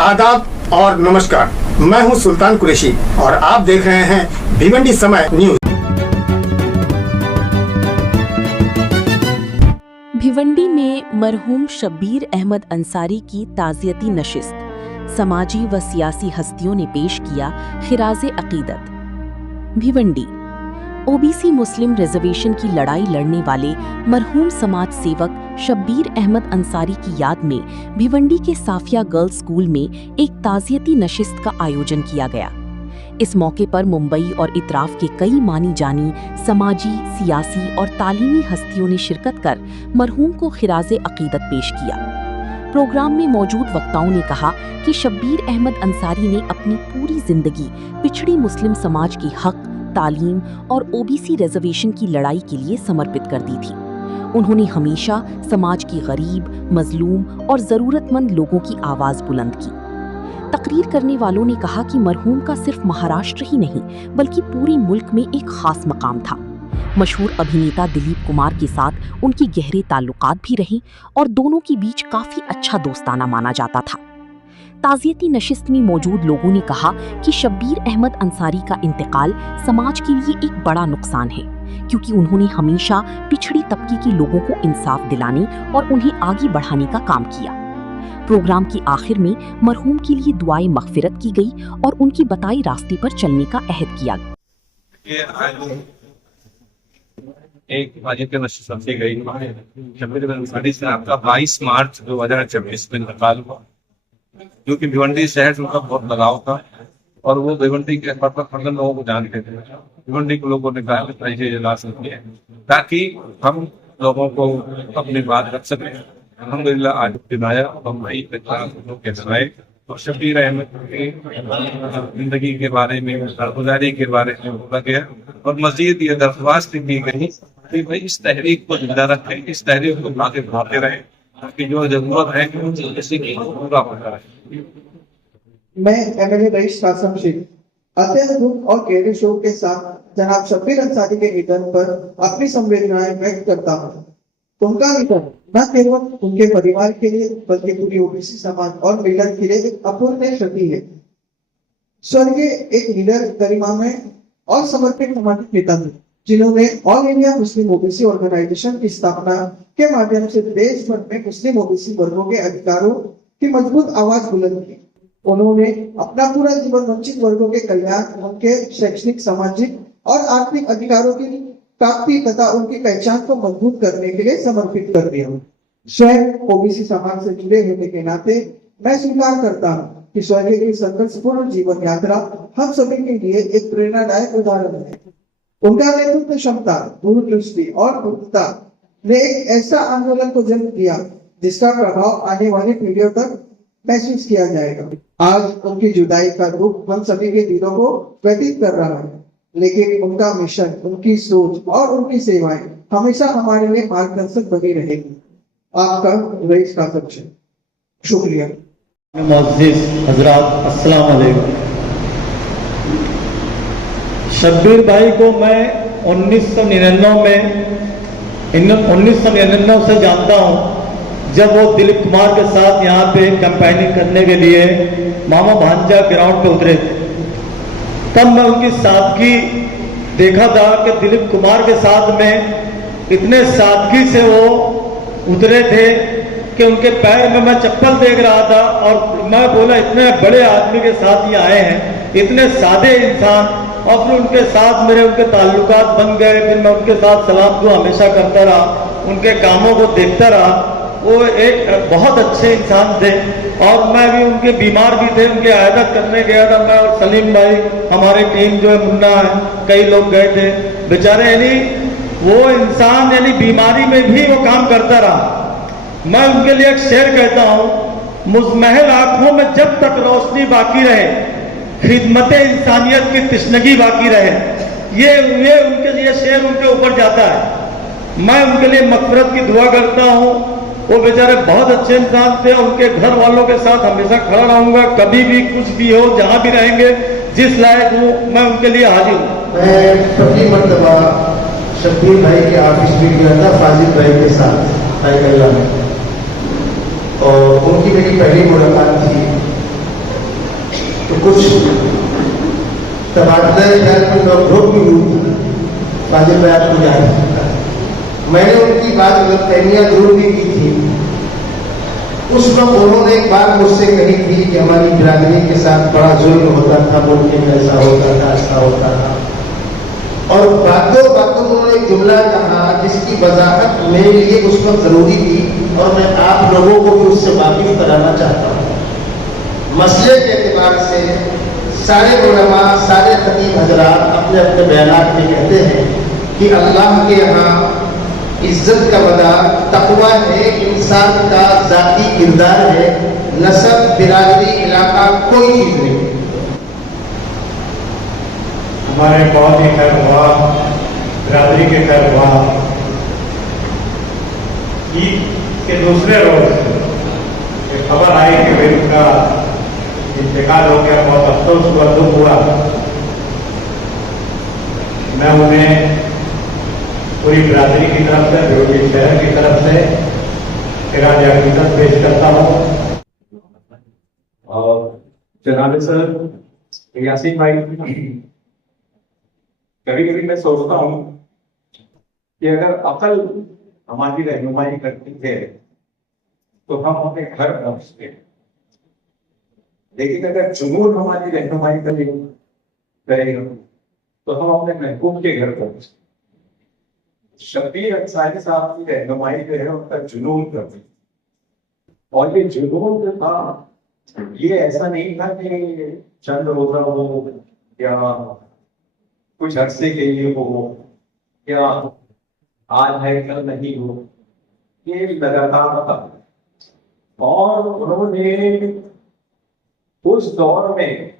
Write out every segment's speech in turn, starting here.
आदाब और नमस्कार, मैं हूं सुल्तान कुरैशी और आप देख रहे हैं भिवंडी समय न्यूज। भिवंडी में मरहूम शब्बीर अहमद अंसारी की ताज़ियती नशिस्त समाजी व सियासी हस्तियों ने पेश किया खिराज़े अक़ीदत। भिवंडी ओबीसी मुस्लिम रिजर्वेशन की लड़ाई लड़ने वाले मरहूम समाज सेवक शब्बीर अहमद अंसारी की याद में भिवंडी के साफिया गर्ल्स स्कूल में एक ताज़ियती नशिस्त का आयोजन किया गया। इस मौके पर मुंबई और इतराफ के कई मानी जानी समाजी, सियासी और तालीमी हस्तियों ने शिरकत कर मरहूम को खिराज़े अक़ीदत पेश किया। प्रोग्राम में मौजूद वक्ताओं ने कहा कि शब्बीर अहमद अंसारी ने अपनी पूरी जिंदगी पिछड़ी मुस्लिम समाज की हक, तालीम और ओबीसी रिजर्वेशन की लड़ाई के लिए समर्पित कर दी थी। उन्होंने हमेशा समाज की गरीब, मजलूम और ज़रूरतमंद लोगों की आवाज़ बुलंद की। तकरीर करने वालों ने कहा कि मरहूम का सिर्फ महाराष्ट्र ही नहीं बल्कि पूरे मुल्क में एक खास मकाम था। मशहूर अभिनेता दिलीप कुमार के साथ उनकी गहरे ताल्लुकात भी रहे और दोनों के बीच काफ़ी अच्छा दोस्ताना माना जाता था। ताज़ियती नशिस्त में मौजूद लोगों ने कहा कि शब्बीर अहमद अंसारी का इंतकाल समाज के लिए एक बड़ा नुकसान है, क्योंकि उन्होंने हमेशा पिछड़ी तबके के लोगों को इंसाफ दिलाने और उन्हें आगे बढ़ाने का काम किया। प्रोग्राम के आखिर में मरहूम के लिए दुआए मग़फ़िरत की गई और उनकी बताई रास्ते पर चलने का अहद किया। एक ताज़ियती नशिस्त समझी गई शब्बीर अंसारी साहब का 22 मार्च 2024 में इंतकाल हुआ, क्योंकि भिवंडी शहर से उनका बहुत लगाव था और वो भिवंडी के फर्जन लोगों को जानते थे। भिवंडी के लोगों ने कहा कि ला सकते हैं ताकि हम लोगों को अपनी बात रख सकें। अल्हम्दुलिल्लाह आज दिन आया हम वही के सुनाए और शब्बीर अहमद की जिंदगी के बारे में, गुजारी के बारे में बोला गया और मजीद ये दरख्वास्त की गई कि भाई इस तहरीक को जिंदा रखें, इस तहरीक को आगे बढ़ाते रहें ताकि जो जरूरत है किसी की पूरा होता है। मैं एमएलए रईस कासिम शेख अत्यंत दुख और गहरे शोक के साथ जनाब शब्बीर अंसारी के निधन पर अपनी संवेदनाएं व्यक्त करता हूँ। उनका निधन न केवल उनके परिवार के लिए बल्कि पूरी ओबीसी समाज और मिलत के लिए एक अपूर्णीय क्षति है। स्वर्गीय एक लीडर, गरिमामय और समर्पित सामाजिक नेता थे, जिन्होंने all India Muslim OBC organisation की स्थापना के माध्यम से देश भर में मुस्लिम ओबीसी वर्गों के अधिकारों की मजबूत आवाज बुलंद की। उन्होंने अपना पूरा जीवन वंचित वर्गों के कल्याण, उनके शैक्षणिक, सामाजिक और आर्थिक अधिकारों की प्राप्ति तथा उनकी पहचान को मजबूत करने के लिए समर्पित कर दिया। स्वयं ओबीसी समाज से जुड़े होने के नाते मैं स्वीकार करता हूँ कि स्वर्गीय की संघर्षपूर्ण जीवन यात्रा हम सभी के लिए एक प्रेरणादायक उदाहरण है। उनका नेतृत्व क्षमता, दूरदृष्टि और मुक्तता ने एक ऐसा आंदोलन को जन्म दिया जिसका प्रभाव आने वाली पीढ़ियों तक महसूस किया जाएगा। आज उनकी जुदाई का दुख हम सभी के दिलों को व्यतीत कर रहा है, लेकिन उनका मिशन, उनकी सोच और उनकी सेवाएं हमेशा हमारे लिए मार्गदर्शक बनी रहेगी। आपका रईस कासिम शेख। शुक्रिया। मुअज़्ज़िज़ हज़रात, अस्सलाम वालेकुम। शब्बीर भाई को मैं 1999 से जानता हूँ, जब वो दिलीप कुमार के साथ यहाँ पे कैंपेनिंग करने के लिए मामा भांजा ग्राउंड पे उतरे थे। तब मैं उनकी सादगी देखा था कि दिलीप कुमार के साथ में इतने सादगी से वो उतरे थे कि उनके पैर में मैं चप्पल देख रहा था और मैं बोला इतने बड़े आदमी के साथ ये आए हैं, इतने सादे इंसान। और फिर उनके साथ मेरे उनके ताल्लुकात बन गए। फिर मैं उनके साथ सलाम दुआ हमेशा करता रहा, उनके कामों को देखता रहा। वो एक बहुत अच्छे इंसान थे और मैं भी उनके बीमार भी थे, उनकी आयादत करने गया था मैं और सलीम भाई, हमारी टीम जो है, मुन्ना है, कई लोग गए थे। बेचारे यानी वो इंसान यानी बीमारी में भी वो काम करता रहा। मैं उनके लिए एक शेर कहता हूँ, मुज़महल आंखों में जब तक रोशनी बाकी रहे, खिदमत इंसानियत की तिश्नगी बाकी रहे। ये उनके लिए शेर उनके ऊपर जाता है। मैं उनके लिए मग़फ़िरत की दुआ करता हूँ। वो बेचारे बहुत अच्छे इंसान थे। उनके घर वालों के साथ हमेशा खड़ा रहूंगा, कभी भी कुछ भी हो, जहाँ भी रहेंगे, जिस लायक हूँ मैं उनके लिए हाजिर हूँ। मैं पहली मर्तबा शब्बीर भाई के ऑफिस में गया था फाजिल भाई के साथ में, और उनकी मेरी पहली मुलाकात थी। कुछ तबादला ख्याल में नोकझोंक भी हुई थी, फाजिल भाई आपको याद है। मैंने उनकी बात गलतफहमियां दूर भी की थी। उस वक्त उन्होंने एक बात मुझसे कही थी कि हमारी बिरादरी के साथ बड़ा जुल्म होता था, मुल्क में ऐसा होता था, ऐसा होता था। और बातों बातों में उन्होंने एक जुमला कहा जिसकी वजाहत मेरे लिए उस वक्त जरूरी थी और मैं आप लोगों को भी उससे वाकिफ कराना चाहता हूँ। मसले के एतबार से सारे उलमा, सारे खतीब हजरात अपने अपने बयानात में कहते हैं कि अल्लाह के यहाँ इज्जत का मदार तकवा है, इंसान का जाती किरदार है, नस्ल, बिरादरी, इलाका कोई चीज नहीं। हमारे बहुत ही खैर हुआ, बिरादरी के खैर हुआ। ईद के दूसरे रोज एक खबर आई कि भाई उनका इंतकाल हो गया। बहुत अफसोस हुआ, दुख हुआ। मैं उन्हें पूरी बिरादरी की तरफ से, भिवंडी शहर की तरफ से खिराज अकीदत पेश करता हूँ। और जनाब सर, यासीन भाई, कभी कभी मैं सोचता हूँ कि अगर अकल हमारी रहनुमाई करती है तो हम अपने घर पहुंचते हैं, लेकिन अगर जुनून हमारी रहनुमाई करेगा तो हम अपने महबूब के घर पहुंचते। शब्बीर अंसारी साहब की रहनुमाई जो है उनका जुनून करती, और ये जुनून जो था ये ऐसा नहीं था कि चंद रोजा हो या कुछ अरसे के लिए हो या आज है कल नहीं हो, ये लगातार था। और उन्होंने उस दौर में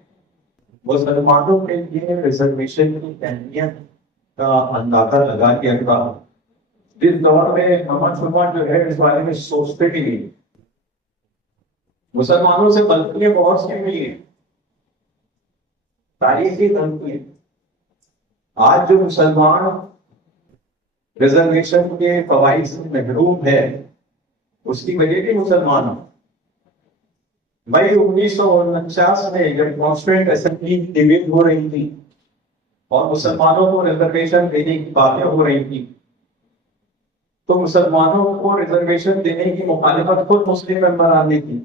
मुसलमानों के लिए रिजर्वेशन की अहमियत का अंदाजा लगा दिया था, जिस दौर में हम मुसलमान जो है इस बारे में सोचते भी नहीं। मुसलमानों से गलतियां बहुत सी हुई है, तारीखी गलतियां। आज जो मुसलमान रिजर्वेशन के फवाइद से महरूम है उसकी वजह भी मुसलमान हो। मई 1949 में जब कॉन्स्टिट्यूएंट असेंबली की डिबेट हो रही थी और मुसलमानों को रिजर्वेशन देने की बातें हो रही थी, तो मुसलमानों को रिजर्वेशन देने की मुखालिफत खुद मुस्लिम मेंबरान ने की।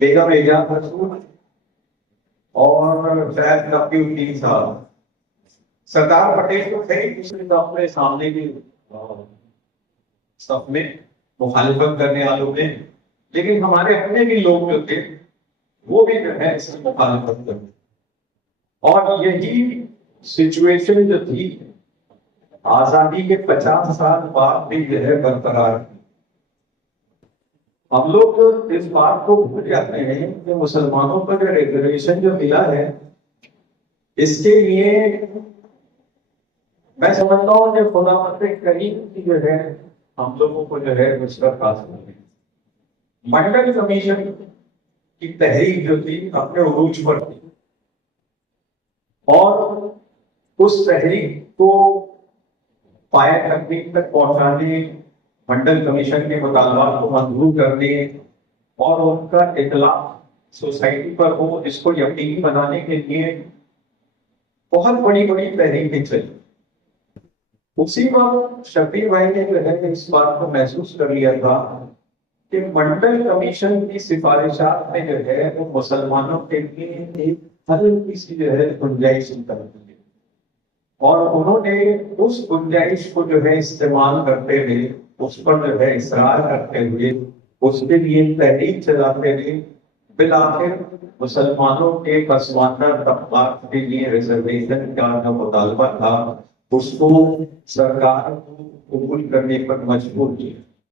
बेगम एजाज रसूल और फैज नकीउद्दीन साहब, सरदार पटेल को थे दूसरे अपने सामने की सब में मुखालिफत करने वालों में, लेकिन हमारे अपने भी लोग जो थे वो भी जो है इसकी मुखालिफत करते। और यही सिचुएशन जो थी आजादी के 50 साल बाद भी जो है बरकरार थी। हम लोग इस बात को भूल जाते हैं कि मुसलमानों को जो रिजर्वेशन जो मिला है इसके लिए मैं समझता हूँ कि खुदावंद करीम की जो है हम लोगों को जो है नुसरत हासिल हुई। मंडल कमीशन की तहरीक जो थी अपने उरूज पर थी और उस तहरीक को पाया तकनीक तक पहुंचाने, मंडल कमीशन के मुतालबात को मंजूर करने और उनका इतलाक सोसाइटी पर हो, इसको यकीनी बनाने के लिए बहुत बड़ी बड़ी तहरीकें चली। उसी वक्त शफीर भाई ने जो है इस बात को महसूस कर लिया था कि मंडल कमीशन की सिफारिशात में जो है वो मुसलमानों के लिए एक हल्की सी जो है गुंजाइश निकलती है, और उन्होंने उस गुंजाइश को जो है इस्तेमाल करते हुए, उस पर जो है इसरार करते हुए, उसके लिए तहरीक चलाते हुए बिलाखिर मुसलमानों के पसमानदा तबकात के लिए रिजर्वेशन का जो मुतालबा था उसको सरकार को कबूल करने पर मजबूर किया।